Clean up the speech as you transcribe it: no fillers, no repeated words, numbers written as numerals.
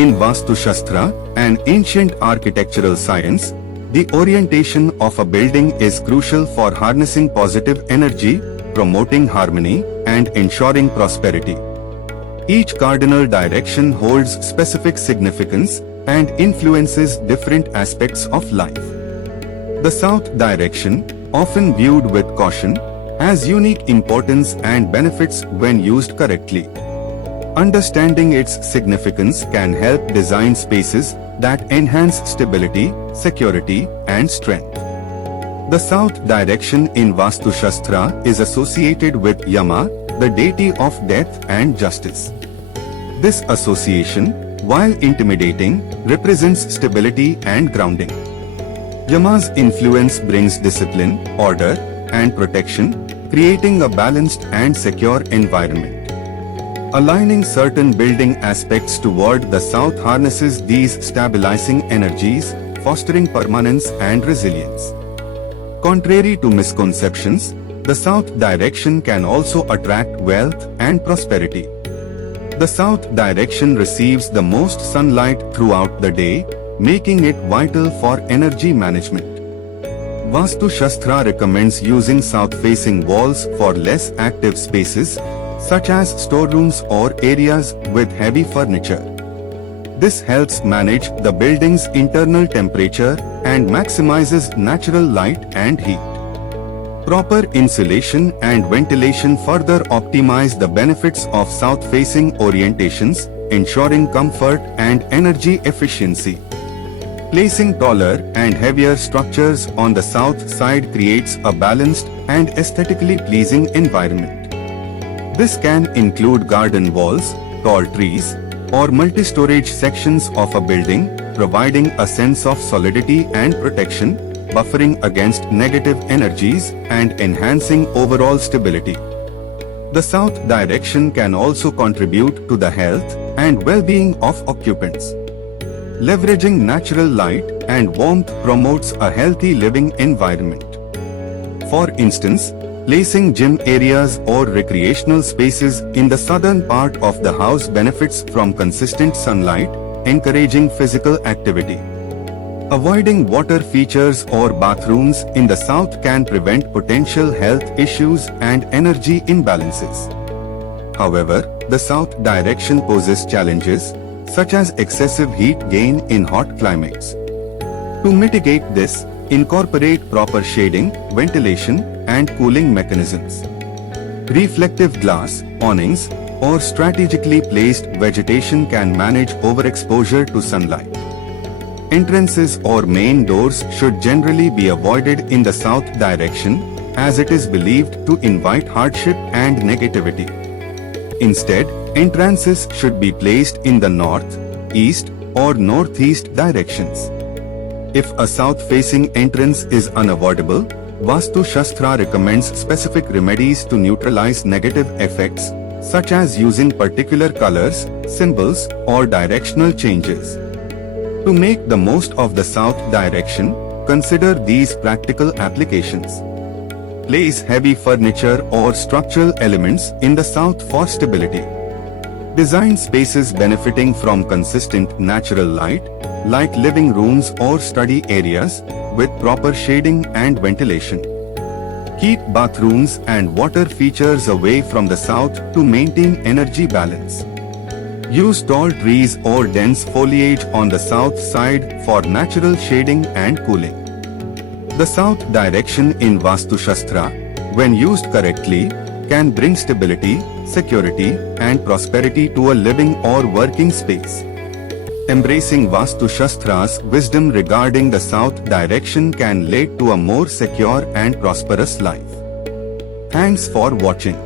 In Vastu Shastra, an ancient architectural science, the orientation of a building is crucial for harnessing positive energy, promoting harmony, and ensuring prosperity. Each cardinal direction holds specific significance and influences different aspects of life. The south direction, often viewed with caution, has unique importance and benefits when used correctly. Understanding its significance can help design spaces that enhance stability, security, and strength. The south direction in Vastu Shastra is associated with Yama, the deity of death and justice. This association, while intimidating, represents stability and grounding. Yama's influence brings discipline, order, and protection, creating a balanced and secure environment. Aligning certain building aspects toward the south harnesses these stabilizing energies, fostering permanence and resilience. Contrary to misconceptions, the south direction can also attract wealth and prosperity. The south direction receives the most sunlight throughout the day, making it vital for energy management. Vastu Shastra recommends using south-facing walls for less active spaces, such as storerooms or areas with heavy furniture. This helps manage the building's internal temperature and maximizes natural light and heat. Proper insulation and ventilation further optimize the benefits of south-facing orientations, ensuring comfort and energy efficiency. Placing taller and heavier structures on the south side creates a balanced and aesthetically pleasing environment. This can include garden walls, tall trees, or multi-storage sections of a building, providing a sense of solidity and protection, buffering against negative energies and enhancing overall stability. The south direction can also contribute to the health and well-being of occupants. Leveraging natural light and warmth promotes a healthy living environment. For instance, placing gym areas or recreational spaces in the southern part of the house benefits from consistent sunlight, encouraging physical activity. Avoiding water features or bathrooms in the south can prevent potential health issues and energy imbalances. However, the south direction poses challenges, such as excessive heat gain in hot climates. To mitigate this, incorporate proper shading, ventilation, and cooling mechanisms. Reflective glass, awnings, or strategically placed vegetation can manage overexposure to sunlight. Entrances or main doors should generally be avoided in the south direction, as it is believed to invite hardship and negativity. Instead, entrances should be placed in the north, east, or northeast directions. If a south-facing entrance is unavoidable, Vastu Shastra recommends specific remedies to neutralize negative effects, such as using particular colors, symbols, or directional changes. To make the most of the south direction, consider these practical applications. Place heavy furniture or structural elements in the south for stability. Design spaces benefiting from consistent natural light, like living rooms or study areas, with proper shading and ventilation. Keep bathrooms and water features away from the south to maintain energy balance. Use tall trees or dense foliage on the south side for natural shading and cooling. The south direction in Vastu Shastra, when used correctly, can bring stability, security, and prosperity to a living or working space. Embracing Vastu Shastra's wisdom regarding the south direction can lead to a more secure and prosperous life. Thanks for watching.